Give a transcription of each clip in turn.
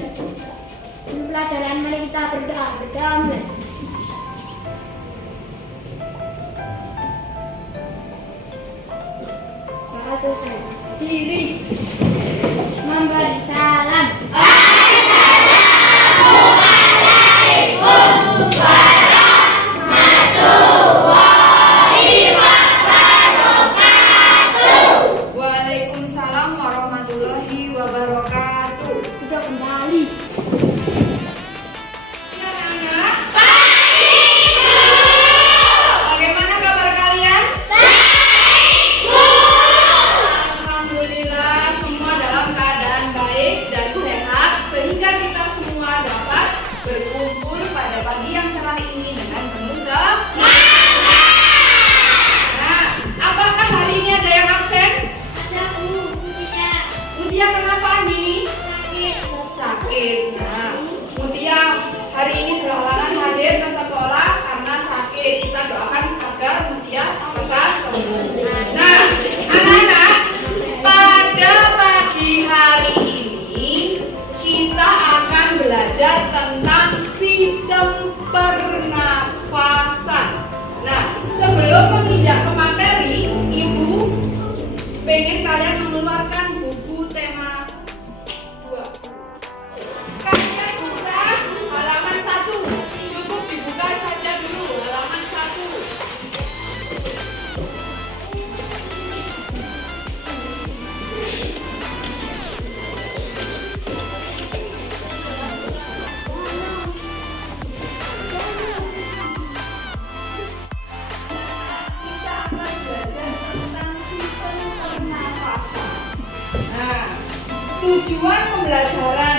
Sebelum pelajaran mari kita berdoa mulai. Satu diri memberi salam. Waalaikumsalam warahmatullahi wabarakatuh. Sudah kembali. Anak-anak, bagaimana kabar kalian? Alhamdulillah, semua dalam keadaan baik dan sehat sehingga kita semua dapat berkumpul pada pagi yang cerah ini dengan penuh semangat. Nah, apakah hari ini ada yang absen? Mutia kenapa Andini? Sakit. Nah, Mutia hari ini berhalangan hadir ke sekolah karena sakit. Kita doakan agar Mutia lekas sembuh. Nah, anak-anak, pada pagi hari ini kita akan belajar tentang sistem pernafasan. Nah, sebelum menginjak ke materi, Ibu pengen kalian mengeluarkan buku tema 2. Kalian buka halaman 1. Cukup dibuka saja dulu halaman 1. Kita akan belajar tentang sistem pernafasan. Nah, tujuan pembelajaran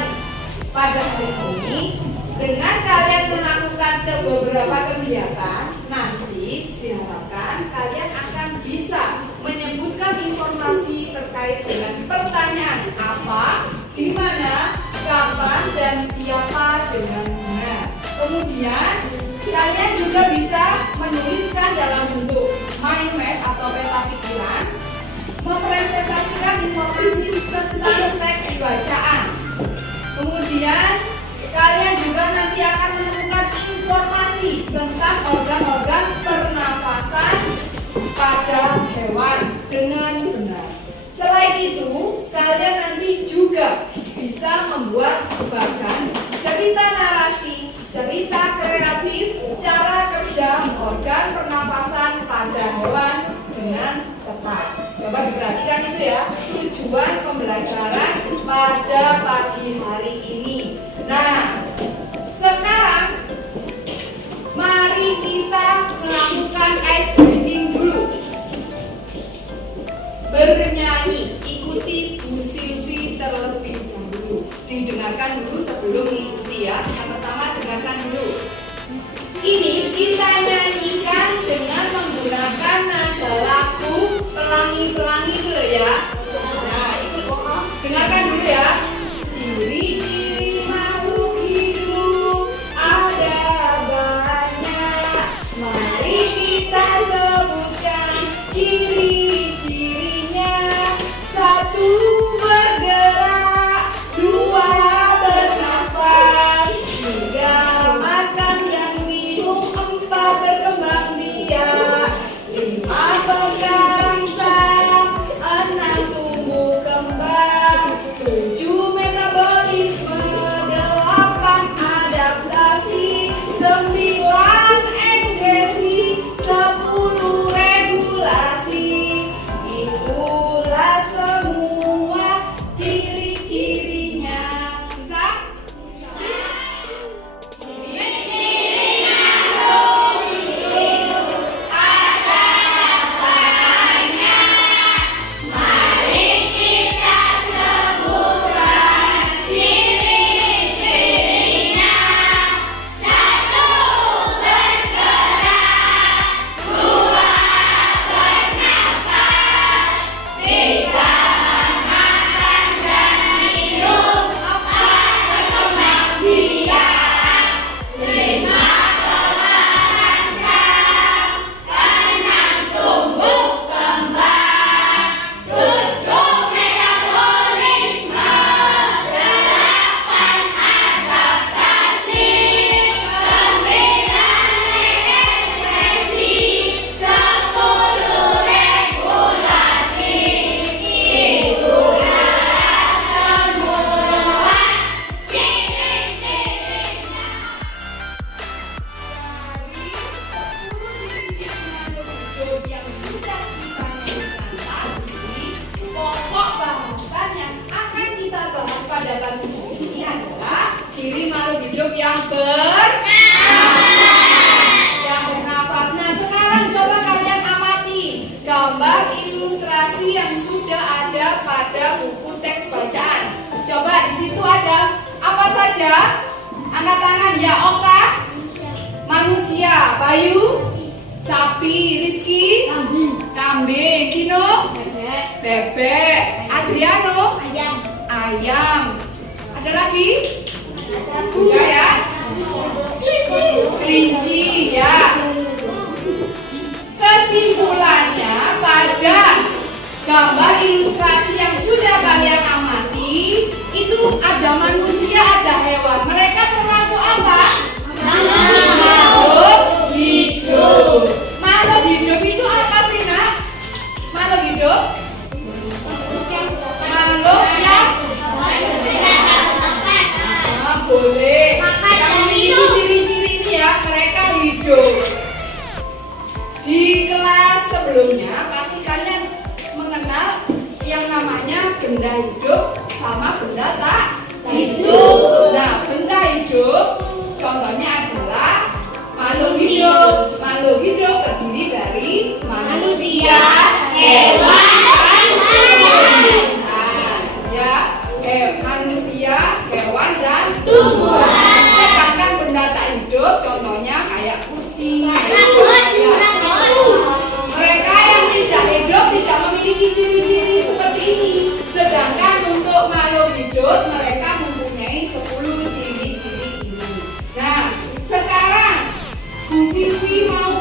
pada hari ini dengan kalian melakukan beberapa kegiatan, nanti diharapkan kalian akan bisa menyebutkan informasi terkait dengan pertanyaan apa, di mana, kapan, dan siapa dengan benar. Kemudian kalian juga bisa menuliskan dalam bentuk mind map atau peta pikiran, mempresentasikan informasi tentang teks bacaan. Kemudian kalian juga nanti akan menemukan informasi tentang organ-organ pernafasan pada hewan dengan benar. Selain itu, kalian nanti juga bisa membuat bagan cerita narasi, cerita kreatif, cara kerja organ pernafasan pada hewan dengan tepat. Coba diperhatikan itu ya, tujuan pembelajaran pada pagi hari ini. Nah, sekarang mari kita melakukan ice breathing dulu. Bernyanyi, ikuti Bu Silvi terlebih dahulu. Didengarkan dulu sebelum mengikuti ya. Yang pertama dengarkan dulu. Ini kita nyanyikan dengan menggunakan nada lagu pelangi-pelangi dulu ya. Nah, ikut dengarkan dulu ya. Ciri-ciri makhluk hidup yang bernafas. Nah, sekarang coba kalian amati gambar ilustrasi yang sudah ada pada buku teks bacaan. Coba di situ ada apa saja? Angkat tangan ya. Oka, manusia. Bayu, sapi. Rizky, kambing. Dino, bebek. Adriano, ayam. Ada lagi? Enggak ya? Kelinci ya. Kesimpulannya, pada gambar ilustrasi yang sudah kalian amati, itu ada manusia, ada hewan. Mereka termasuk apa? Makhluk hidup. Makhluk hidup itu apa sih, Nak? Makhluk hidup? Makhluk yang boleh. Yang memiliki ciri-ciri ini ya, mereka hidup. Di kelas sebelumnya pasti kalian mengenal yang namanya benda hidup sama benda tak hidup. Nah, benda hidup contohnya adalah makhluk hidup. Makhluk hidup terdiri dari manusia, hewan, dan tumbuhan. Ya, manusia, hewan, dan tumbuhan. Sedangkan benda tak hidup contohnya kayak kursi. Mereka yang tidak hidup tidak memiliki ciri-ciri seperti ini. Sedangkan untuk makhluk hidup mereka mempunyai 10 ciri-ciri ini. Nah, sekarang Bu Silvi mau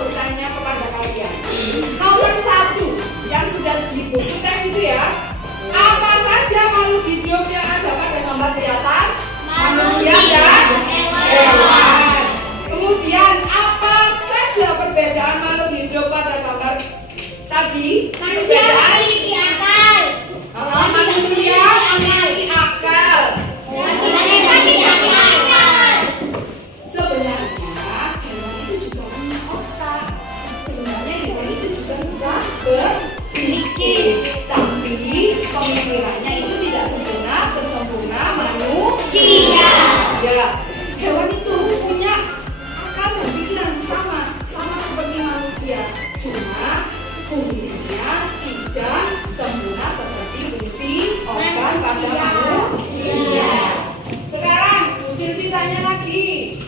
bertanya kepada kalian. Nomor 1 yang sudah di buku teks itu ya. Apa saja makhluk hidup yang ada pada gambar di atas? Manusia dan hewan. Kemudian apa saja perbedaan makhluk hidup pada gambar tadi? Manusia memiliki akal. Manusia memiliki akal. Sebenarnya hewan itu juga punya otak. Sebenarnya hewan itu juga bisa berpikir, tapi pemikirannya itu tidak sesempurna manusia. Ya, hewan itu punya akal dan pikiran sama seperti manusia. Cuma fungsinya tidak sempurna seperti fungsi organ pada manusia. Sekarang Bu Silvi tanya lagi.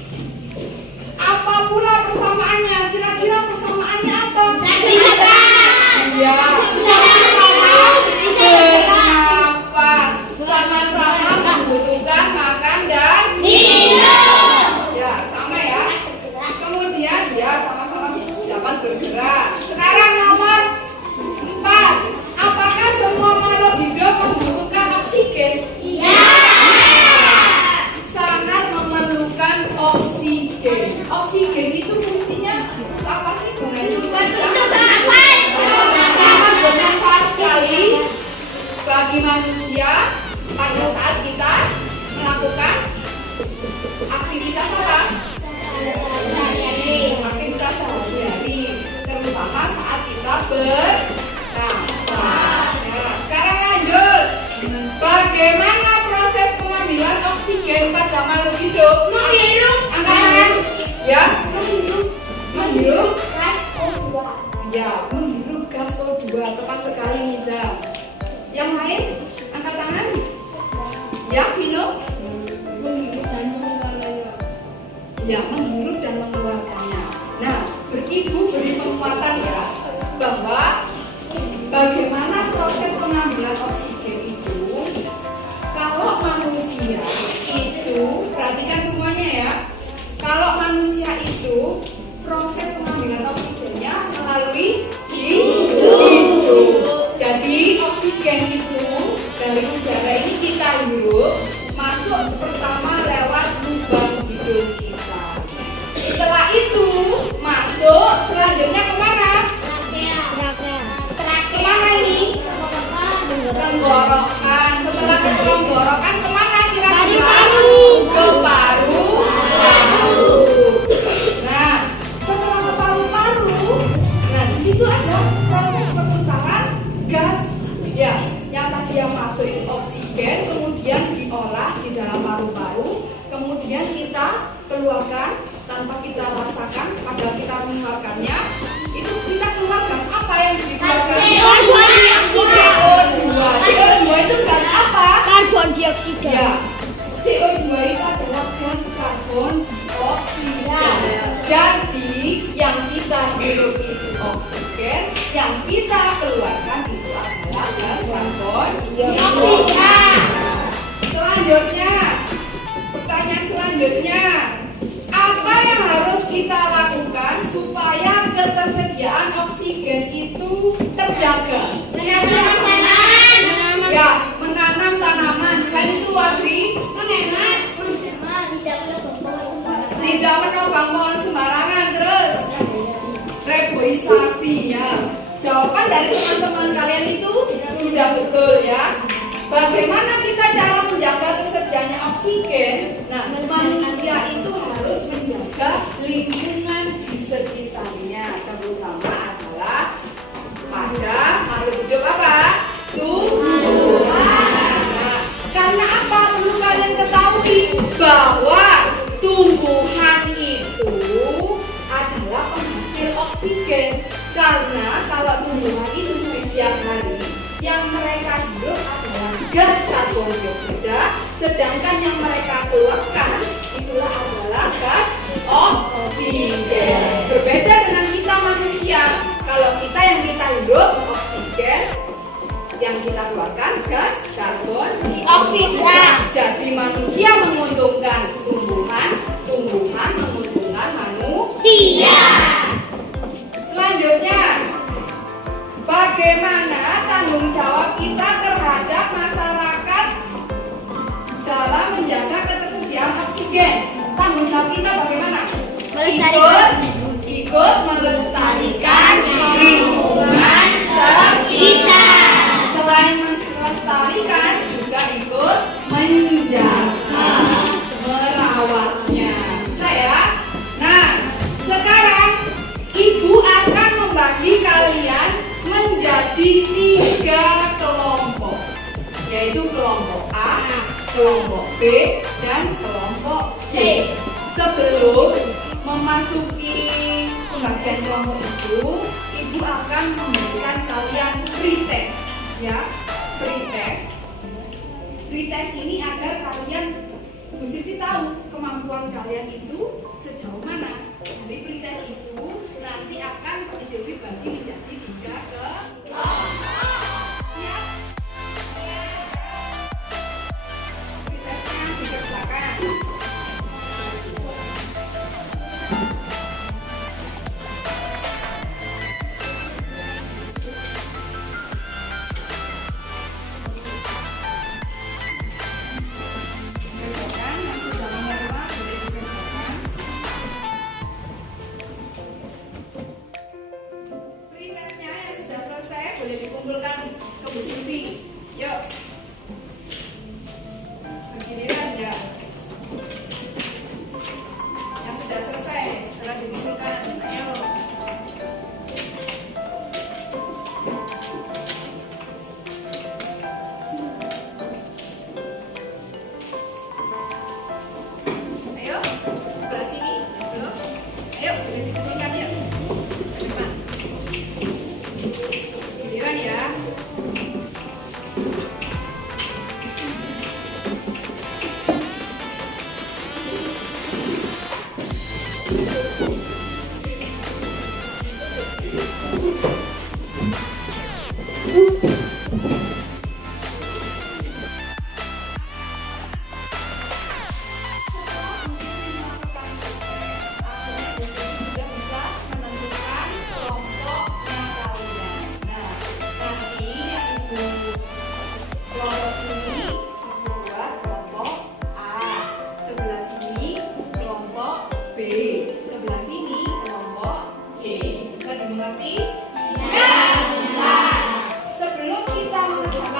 Apa pula persamaannya? Kira-kira persamaannya apa? Iya, sama-sama bernafas, sama-sama membutuhkan makan dan minum. Ya, sama ya. Kemudian dia sama-sama dapat bergerak. Sekarang nomor 4. Apakah semua makhluk hidup membutuhkan oksigen? Iya. Sangat memerlukan oksigen. Oksigen itu fungsinya apa sih gunanya? Sangat bermanfaat sekali bagi manusia pada saat kita melakukan aktivitas apa? Aktivitas sehari-hari, terutama saat kita bernafas. Nah, sekarang lanjut. Bagaimana proses pengambilan oksigen pada makhluk hidup? Menghirup. Angkat tangan. Ya. Menghirup. Gas O2. Ya, menghirup gas O2. Tepat sekali, Niza. Yang lain? Angkat tangan. Ya, Vino. Menghirup dan mengeluarkannya. Ya, menghirup dan mengeluarkannya. Nah, beribu beri penguatan ya bahwa bagaimana proses pengambilan oksigen itu. Kalau manusia itu, perhatikan semuanya ya. Kalau manusia itu proses pengambilan oksigennya melalui hidung. Jadi oksigen itu dari udara ini kita hirup masuk pertama lewat lubang hidung kita. Setelah itu masuk selanjutnya kemana? Kemana ini? Tenggorokan. Setelah ke tenggorokan kemana kira-kira? Ke paru-paru. Nah, setelah ke paru-paru, nah di situ ada proses pertukaran gas. Ya, yang tadi yang masuk itu oksigen, kemudian diolah di dalam kemudian kita keluarkan tanpa kita rasakan, padahal kita mengeluarkannya. Itu kita keluarkan apa yang dikeluarkan? CO2. CO2 itu gas apa? Karbon dioksida. Ya, CO2 itu adalah gas karbon dioksida. Jadi yang kita hirup itu oksigen, yang kita keluarkan itu adalah gas karbon dioksida. Selanjutnya, pertanyaan selanjutnya, apa yang harus kita lakukan supaya ketersediaan oksigen itu terjaga? Menanam tanaman. Ya, menanam tanaman. Selain itu, Wadri, tidak menebang pohon sembarangan. Terus, reboisasi ya. Jawaban dari teman-teman kalian itu sudah betul ya. Bagaimana kita cara menjaga tersedianya oksigen? Nah, manusia itu harus menjaga lingkungan di sekitarnya, terutama adalah pada makhluk hidup apa? Tumbuhan. Nah, karena apa? Perlu kalian ketahui bahwa tumbuhan itu adalah penghasil oksigen. Karena kalau tumbuhan itu setiap hari yang mereka hidup adalah gas karbon dioksida, sedangkan yang mereka keluarkan itulah adalah gas oksigen. Berbeda dengan kita manusia, kalau kita yang kita hidup oksigen, yang kita keluarkan gas karbon dioksida. Jadi manusia menguntungkan tumbuhan, tumbuhan menguntungkan manusia. Selanjutnya, bagaimana tanggung jawab kita terhadap masyarakat dalam menjaga ketersediaan oksigen? Tanggung jawab kita bagaimana? Ikut melestarikan lingkungan sekitar. Selain melestarikan, juga ikut menjaga, merawatnya. Bisa ya? Nah, sekarang Ibu akan membagi kalian menjadi 3 kelompok, yaitu kelompok A, kelompok B, dan kelompok C. Sebelum memasuki pembagian kelompok itu, Ibu akan memberikan kalian pretest, ya, pretest. Pretest ini agar kalian Bu Siti tahu kemampuan kalian itu sejauh mana. Dari pretest itu nanti akan dibagi menjadi 3 kelompok. Siap? Pretestnya dikerjakan. Boleh dikumpulkan ke Bu Siti. Yuk. Bergiliran ya. Yang sudah selesai setelah dikumpulkan. Ayo. Ayo, sebelah sini. Belum? Ayo, boleh dikumpulkan ya. Ya. Sebelum kita mengerjakan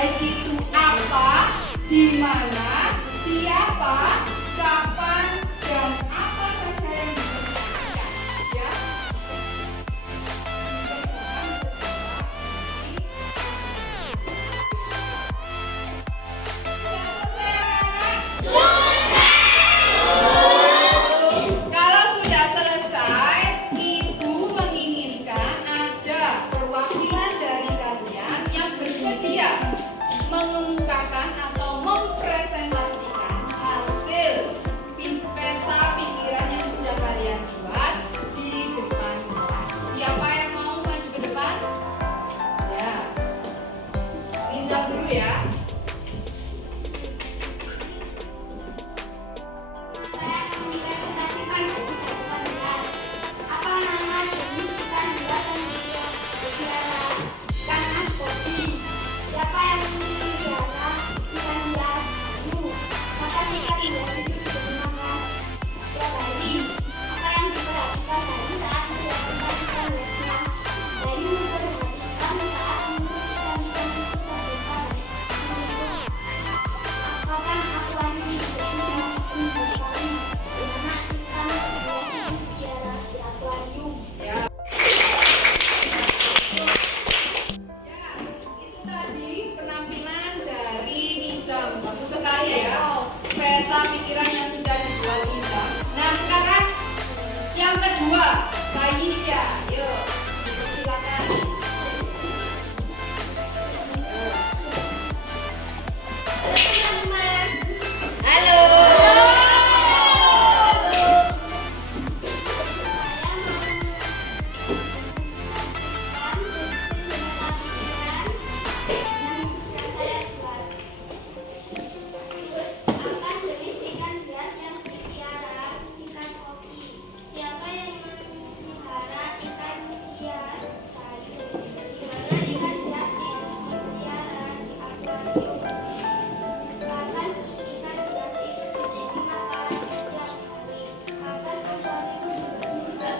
baik itu apa, di mana, siapa, kapan, dan apa saja yang diperlukan, ya. Kalau sudah selesai, Ibu menginginkan ada perwakilan dari kalian yang bersedia mengemukakan atau mempresentasikan hasil peta pikiran yang sudah kalian buat di depan kelas. Siapa yang mau maju ke depan? Ya, Liza dulu ya. Saya akan mempresentasikan kehidupan beras. Apa nama jenis ikan hias yang dipelihara? Ikan mas kopi. Siapa yang memelihara ikan hias? Bu. Maka ikan hias itu digunakan setiap hari. Apa yang diperhatikan dari saat dilakukan ikan hiasnya? Bayu memperhatikan saat menurut ikan-ikan itu terdapat. Apakah akuarium itu sudah tumbuh sekali? Dimana ikan hias itu dipelihara di akuarium? Ya. Ya, itu tadi penampilan dari Nizam. Bagus sekali ya. Peta pikiran yang sudah dibuat Nizam. Nah, sekarang yang kedua, Kayisha. Yuk, silakan. Teman-teman. Halo. Apa jenis ikan hias yang dipelihara? Ikan koki. Siapa yang memelihara ikan hias? Bayu. Di mana ikan hias itu dipelihara di akuarium? Kapan ikan hias itu diberi makan setiap hari? Kapan akuarium berguna?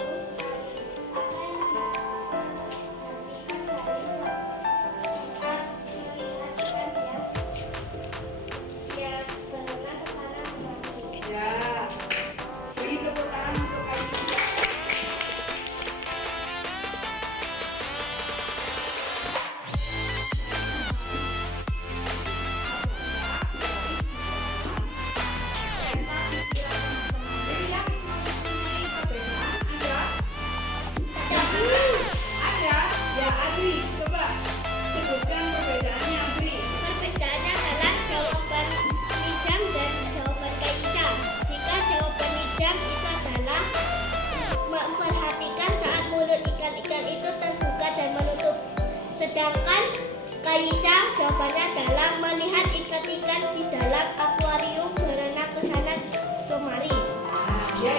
Terus sekali. Apa yang diperhatikan dari saat melihat ikan hias? Ya, berenang ke sana kemari. Ya. Beri tepuk tangan untuk Kayisha. Ada? Ya, Adri, coba sebutkan perbedaannya, Adri. Perbedaannya adalah jawaban Nizam dan jawaban Kayisha. Jika jawaban Nizam itu adalah memperhatikan saat mulut ikan-ikan itu terbuka dan menutup. Sedangkan Kayisha jawabannya adalah melihat ikan-ikan di dalam akuarium berenang ke sana kemari. Ya,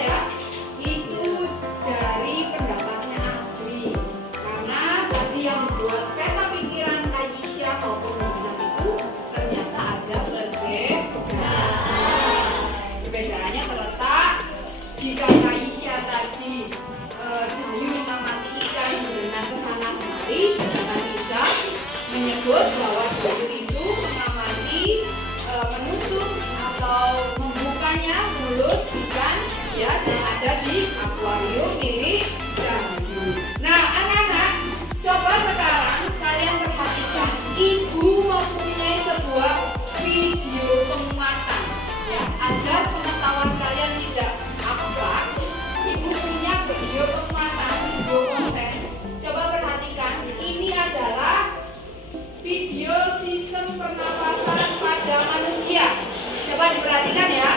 itu dari pendapatnya Adri. Karena tadi yang buat peta pikiran Kayisha maupun Nizam itu ternyata ada perbedaan. Perbedaannya terletak jika Kayisha tadi Bayu mengamati ikan berenang ke sana kemari, sedangkan Nizam menyebut bahwa Bayu itu mengamati menutup atau membukanya mulut ikan hias yang ada di akuarium milik Bayu. Nah, anak-anak, coba sekarang kalian perhatikan, Ibu mempunyai sebuah video penguatan, ya, agar pengetahuan kalian tidak abstrak. Ibu punya video penguatan, video konten. Coba perhatikan, ini adalah video sistem pernapasan pada manusia. Coba diperhatikan ya.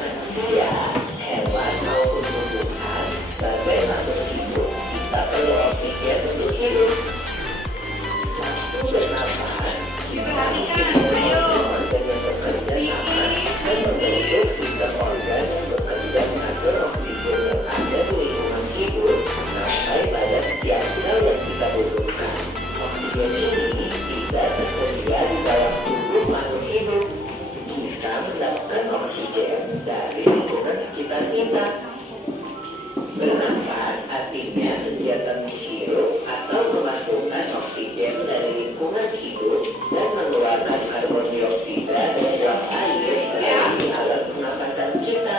Manusia, hewan maupun tumbuhan sebagai makhluk hidup, kita perlu oksigen untuk hidup. Waktu bernafas, Diperhatikan, ayo. organ yang bekerja sama dan membentuk sistem organ yang bekerja mengatur oksigen yang ada di lingkungan hidup sampai pada setiap sel yang kita butuhkan. Oksigen ini tidak tersedia di dalam tubuh makhluk hidup. Kita mendapatkan oksigen dari lingkungan sekitar kita. Bernafas artinya kegiatan menghirup atau memasukkan oksigen dari lingkungan lingkungan hidup dan mengeluarkan karbon dioksida dan uap air melalui alat pernafasan kita.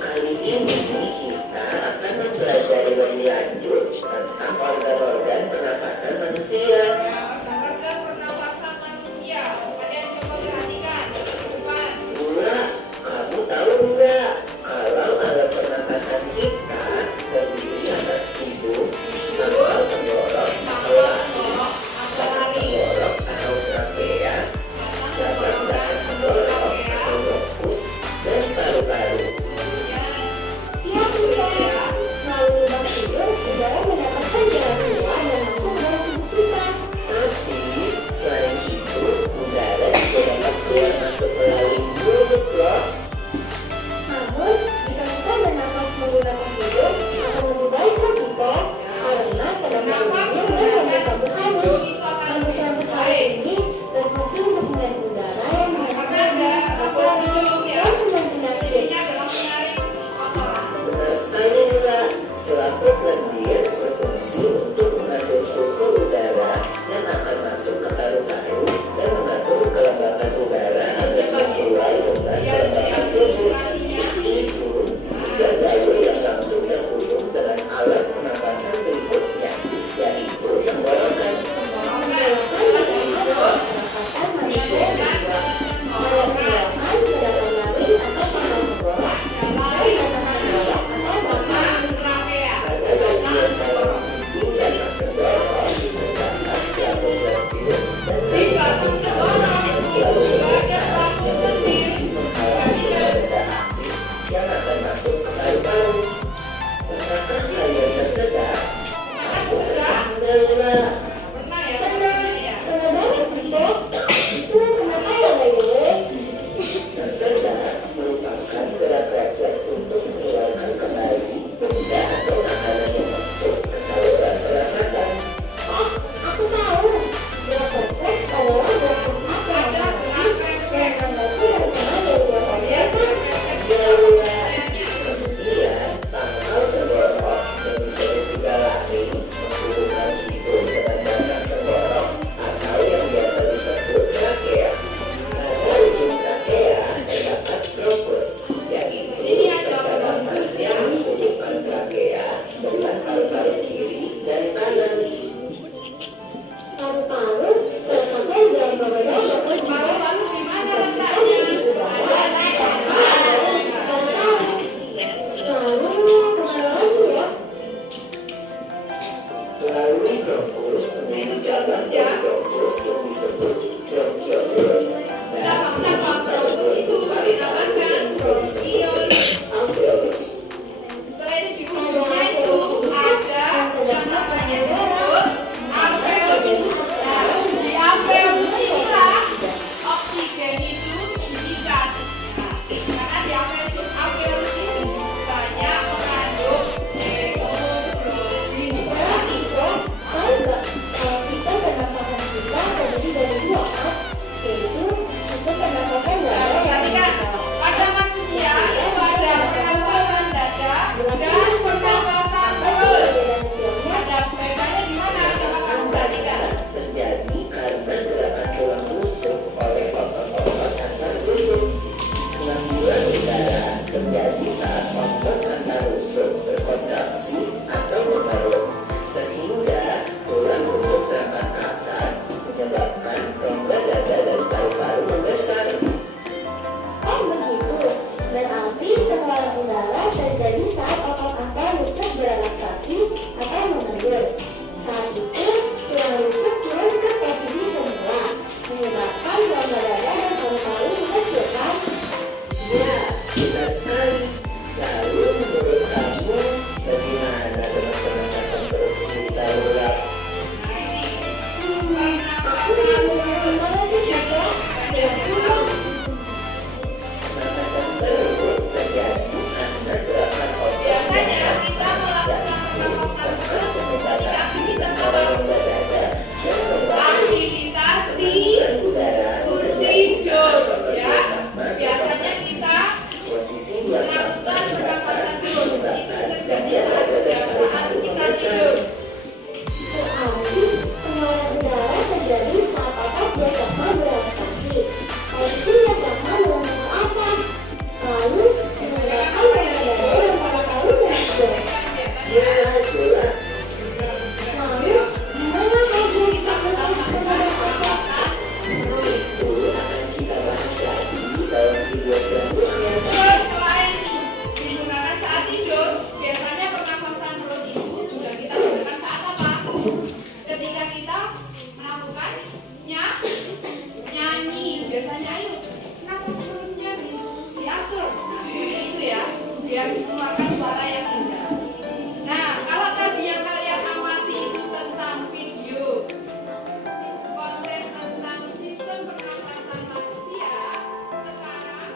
Kali ini kita akan mempelajari lebih lanjut tentang organ-organ pernafasan manusia. Organ pernafasan manusia. Kalian coba perhatikan. Bukan. Gula, kamu tahu nggak kalau alat pernafasan kita terdiri atas hidung, pangkal tenggorok, tenggorok atau trachea, cabang belakang tenggorok atau bronkus, dan paru-paru. Iya, Bunda. Melalui lubang hidung, udara mendapatkan jalan keluar dan masuk dalam tubuh kita. Tapi selain itu, udara juga dapat keluar masuk melalui mulut loh. Namun, jika kita bernafas menggunakan hidung, akan lebih baik loh kita. Karena terdapat hidung dan rambut halus. Rambut halus ini berfungsi untuk menarik udara yang menghantarkan atau dengan penyakit. Ini adalah menarik kotoran. Benar sekali Nila, selaput lendir berfungsi untuk mengatur suhu udara yang akan masuk ke paru-paru dan mengatur kelembapan udara agar sesuai dengan kelembapan tubuh. Itu juga jalur yang langsung terhubung dengan alat pernapasan berikutnya, yaitu tenggorokan. Pada bagian dalam hidung dan tenggorok terdapat selaput lendir dan selalu berfungsi menghalangi benda asing yang akan masuk ke paru-paru. Pernahkah kalian tersedak? Aku pernah enggak. Tersedak merupakan gerak refleks untuk mengeluarkan kembali benda atau makanan yang masuk ke saluran pernafasan. Oh, aku tahu. Gerak refleks adalah gerak cepat yang membantu yang sama dari gerak Kemudian, pangkal tenggorok yang disebut juga laring menghubungkan hidung dengan batang tenggorok atau yang biasa disebut trakea. Pada ujung trakea terdapat bronkus, yaitu percakapan yang menghubungkan trakea dengan paru-paru kiri dan kanan. paru-paru terletaknya di dalam rongga dada. Paru-paru di mana letaknya? Melalui bronkus menuju cabang dari bronkus yang disebut bronkiolus. Cabang-cabang bronkus itu dinamakan bronkiolus. Alveolus. Setelah itu di ujungnya itu ada yang namanya disebut alveolus. Nah, di alveolus inilah oksigen itu tinggikan. Nah, karena di alveolus itu banyak mengandung hemoglobin. Tahu nggak kalau sistem pernafasan kita terdiri dari dua part, yaitu sistem pernafasan dada yang Perhatikan, pada manusia itu ada pernafasan dada dan pernafasan mulut. Ada bedanya di mana? Coba kamu perhatikan. Terjadi karena gerakan tulang rusuk oleh otot-otot antar rusuk. Pengangguran udara terjadi saat otot antar rusuk berkontraksi atau mengerut, sehingga tulang rusuk terangkat ke atas, menyebabkan rongga dada dan paru-paru membesar. Oh begitu, berarti pengeluaran udara terjadi saat otot antar rusuk berelaksasi atau mengendur. Saat itu, tulang rusuk turun ke posisi semula, menyebabkan rongga dada dan paru-paru mengecilkan. Ya, benar sekali. Lalu menurut kamu, bagaimana dengan pernapasan perut kita, Lula? Aku yang gimana sih juga? Ya, Pernapasan perut terjadi karena gerakan otot Biasanya kita melakukan pernafasan perut ketika kita sedang aktivitas di tidur, ya. Biasanya kita posisi melakukan pernafasan perut itu terjadi pada saat kita tidur. berarti melakukan nyanyi. Biasanya ayo, kenapa sebelumnya diatur? Nah, seperti itu ya, biar mengeluarkan suara yang indah. Nah, kalau tadi yang kalian amati itu tentang video konten tentang sistem pernapasan manusia, sekarang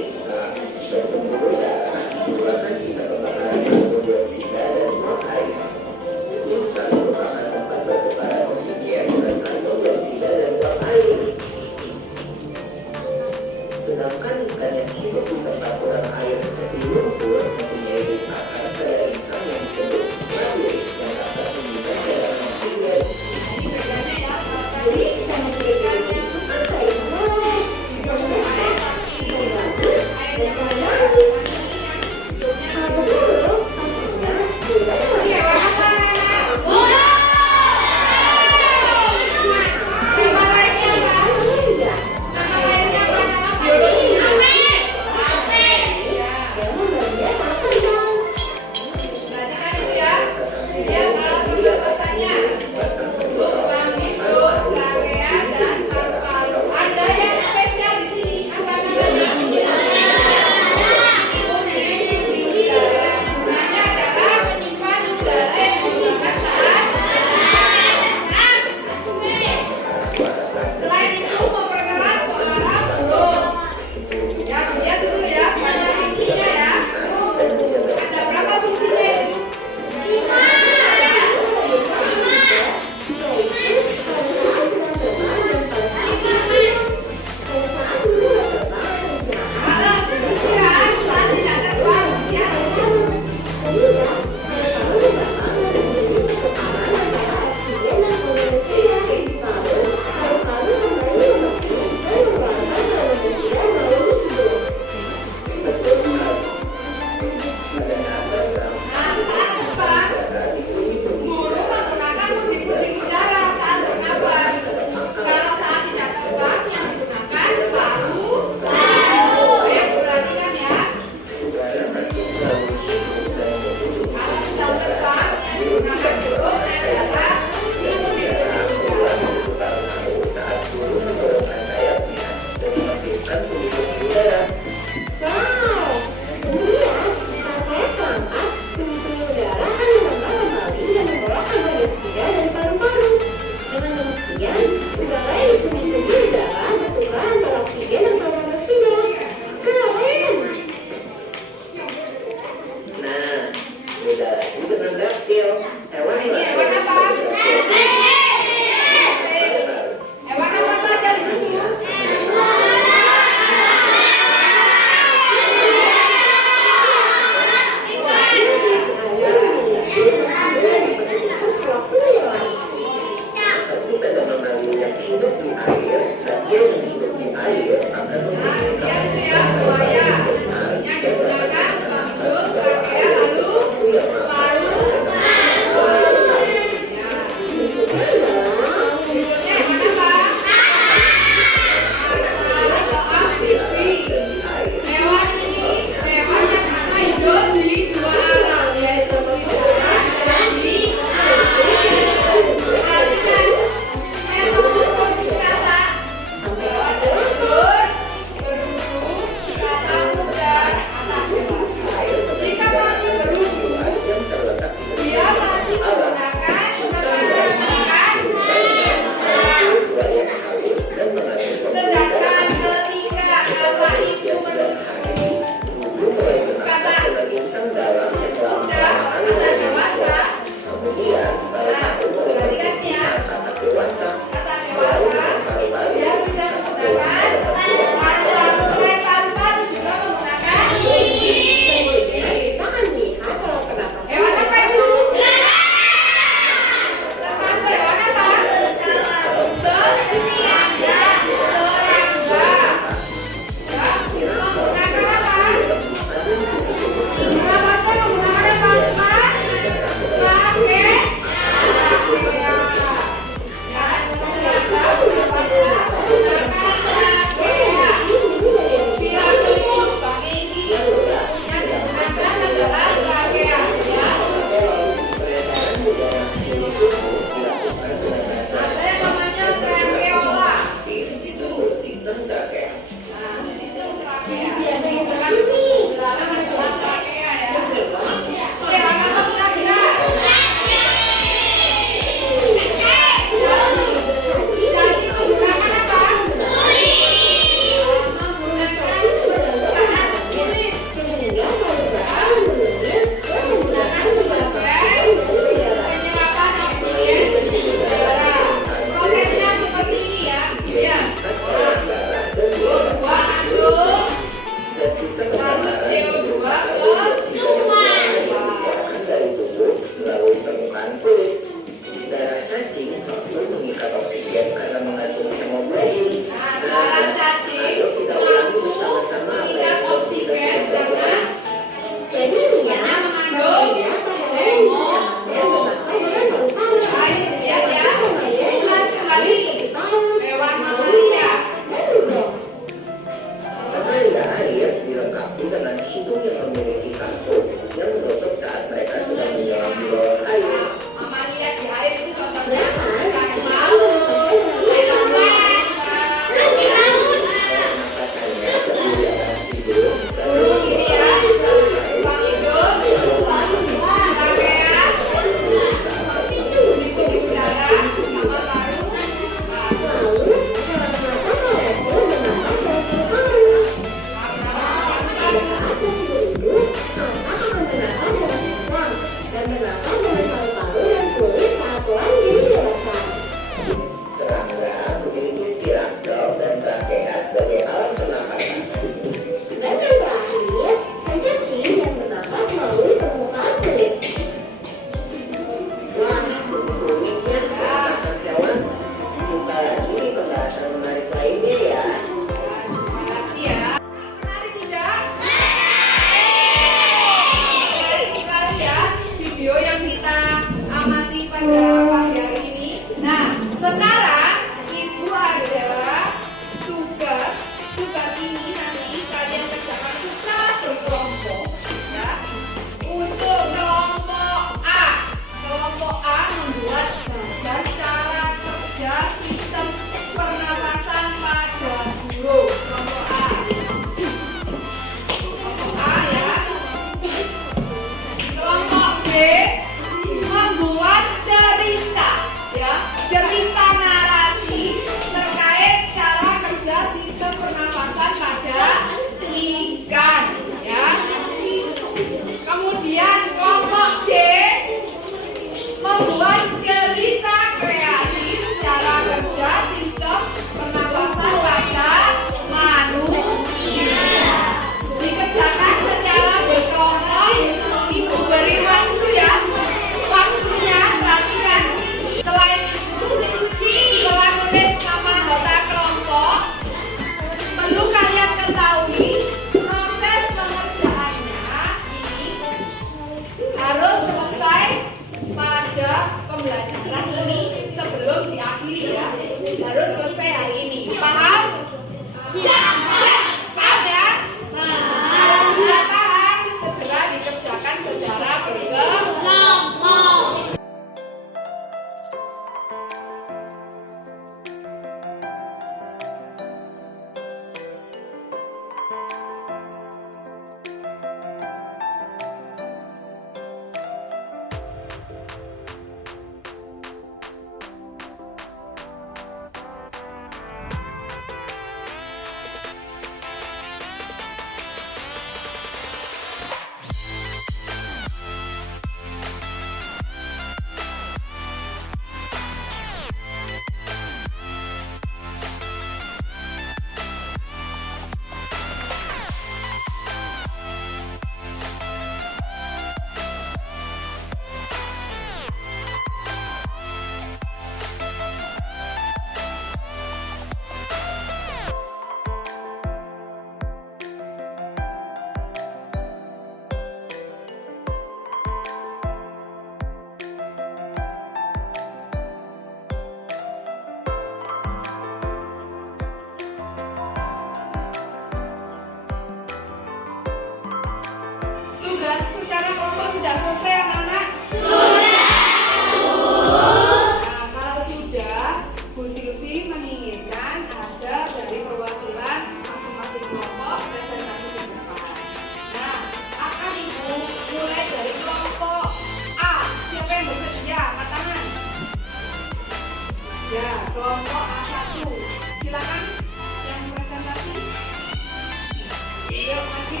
Yuk, maju.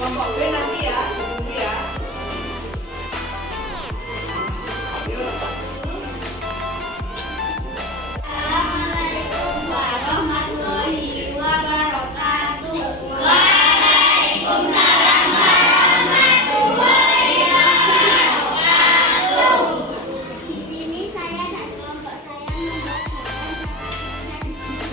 Kelompok B nanti ya, tunggu ya. Yuk. Assalamualaikum warahmatullahi wabarakatuh. Waalaikumsalam warahmatullahi wabarakatuh. Di sini saya dan kelompok saya membacakan cara dulu.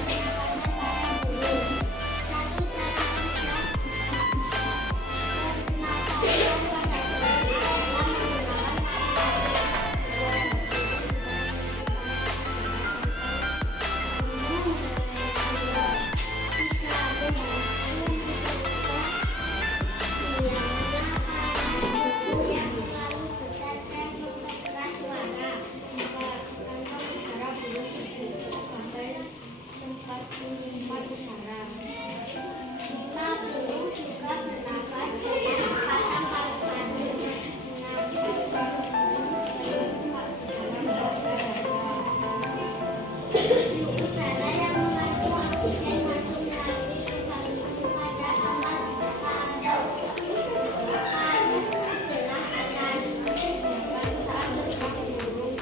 Satu, cara juga bernafas dengan sepasang paru-paru. Cara yang membantu oksigen masuk melalui lubang itu pada alat paru sebelah kanan. Saat lepas burung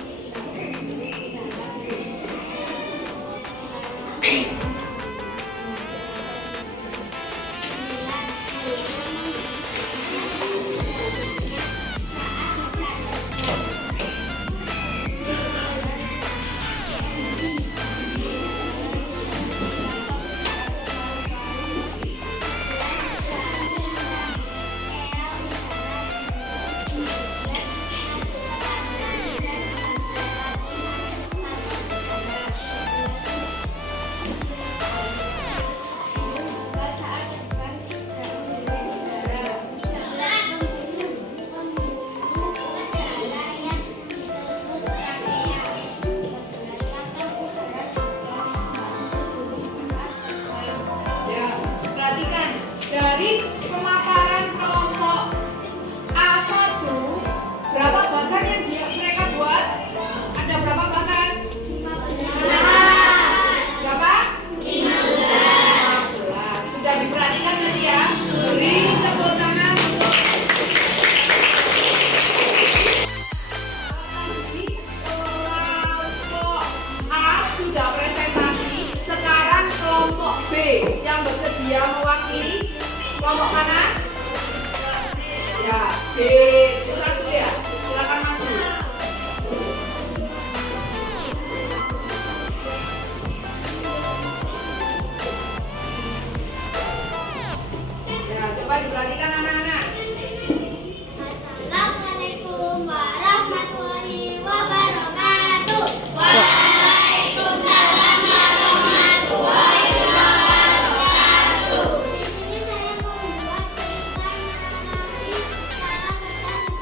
Ya, perhatikan dari pemaparan kelompok A1 berapa bagan yang mereka buat? Ada berapa bagan? 15. Berapa? 15. Sudah diperhatikan tadi ya? Beri tepuk tangan untuk kelompok A sudah presentasi. Sekarang kelompok B yang bersedia mewakili kelompok mana? Ya, B1 ya. Silakan maju. Ya, coba diperhatikan anak-anak. Assalamualaikum warahmatullahi wabarakatuh. Waalaikumsalam warahmatullahi wabarakatuh. Di sini saya mau membuat cerita narasi cara bertani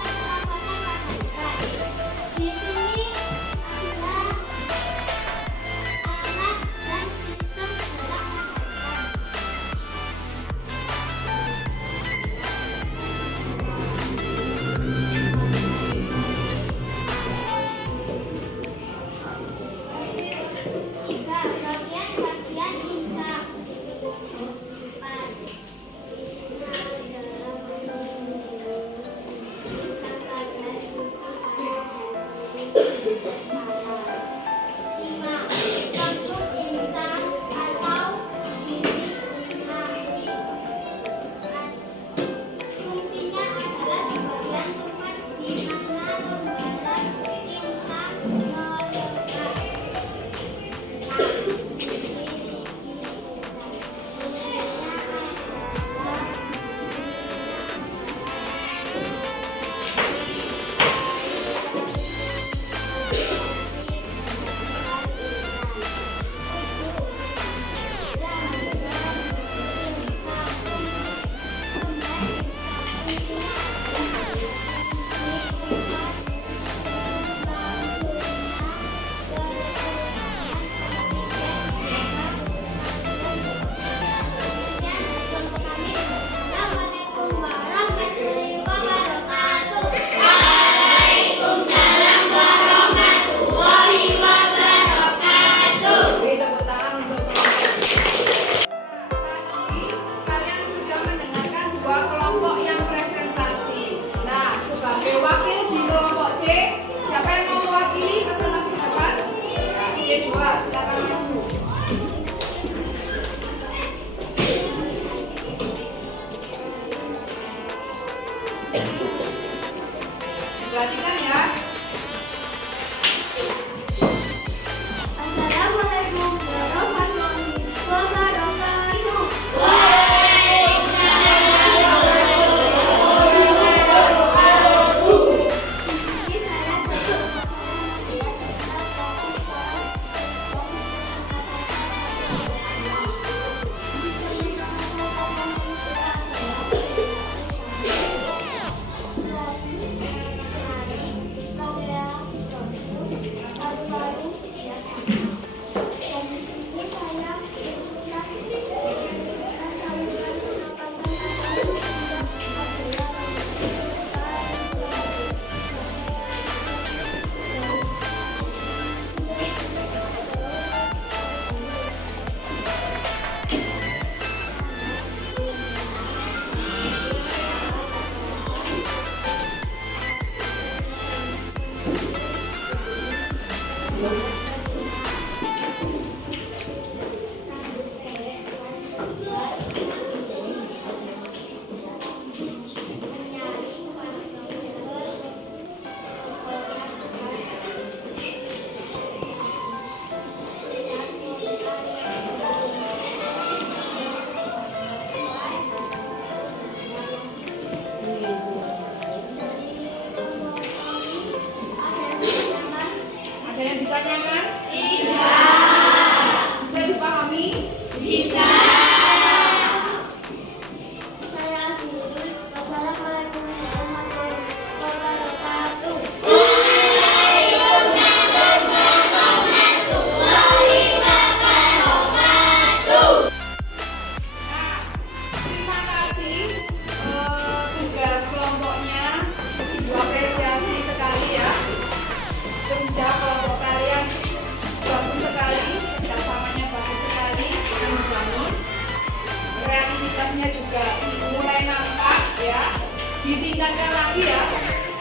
ditingkatkan lagi ya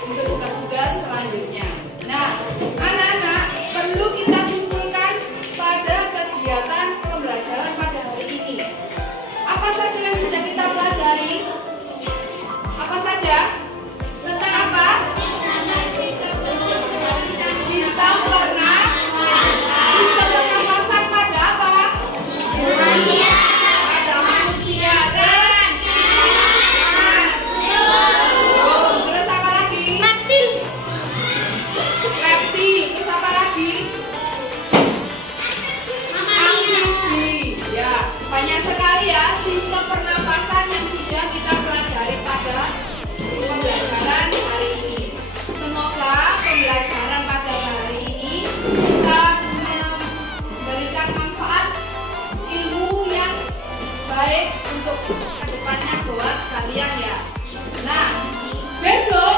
untuk tugas-tugas selanjutnya. Nah, anak-anak perlu kita simpulkan pada kegiatan pembelajaran pada hari ini. Apa saja yang sudah kita pelajari? Apa saja? Tentang apa? Sistem pernafasan pada apa? Pada manusia kan? Terus apa lagi? Reptil. Terus apa lagi? Amfibi. Ya, banyak sekali ya sistem pernafasan yang sudah kita pelajari pada pembelajaran hari ini. Semoga pembelajaran pada hari ini bisa memberikan manfaat ilmu yang baik untuk kedepannya buat kalian ya. Nah, besok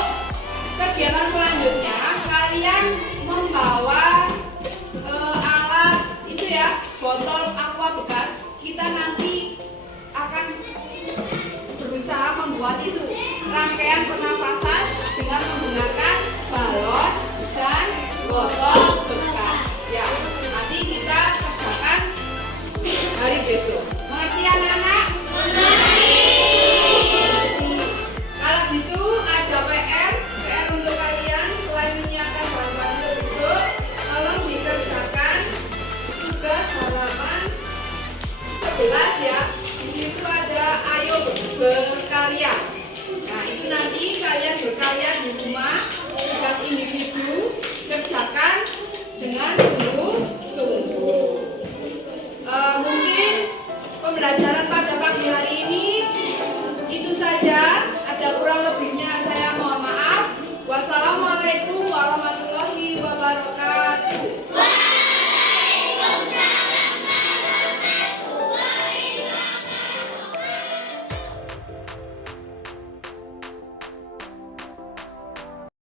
kegiatan selanjutnya kalian membawa alat itu ya, botol aqua bekas. Kita nanti akan berusaha membuat itu rangkaian pernafasan dengan menggunakan balon dan botol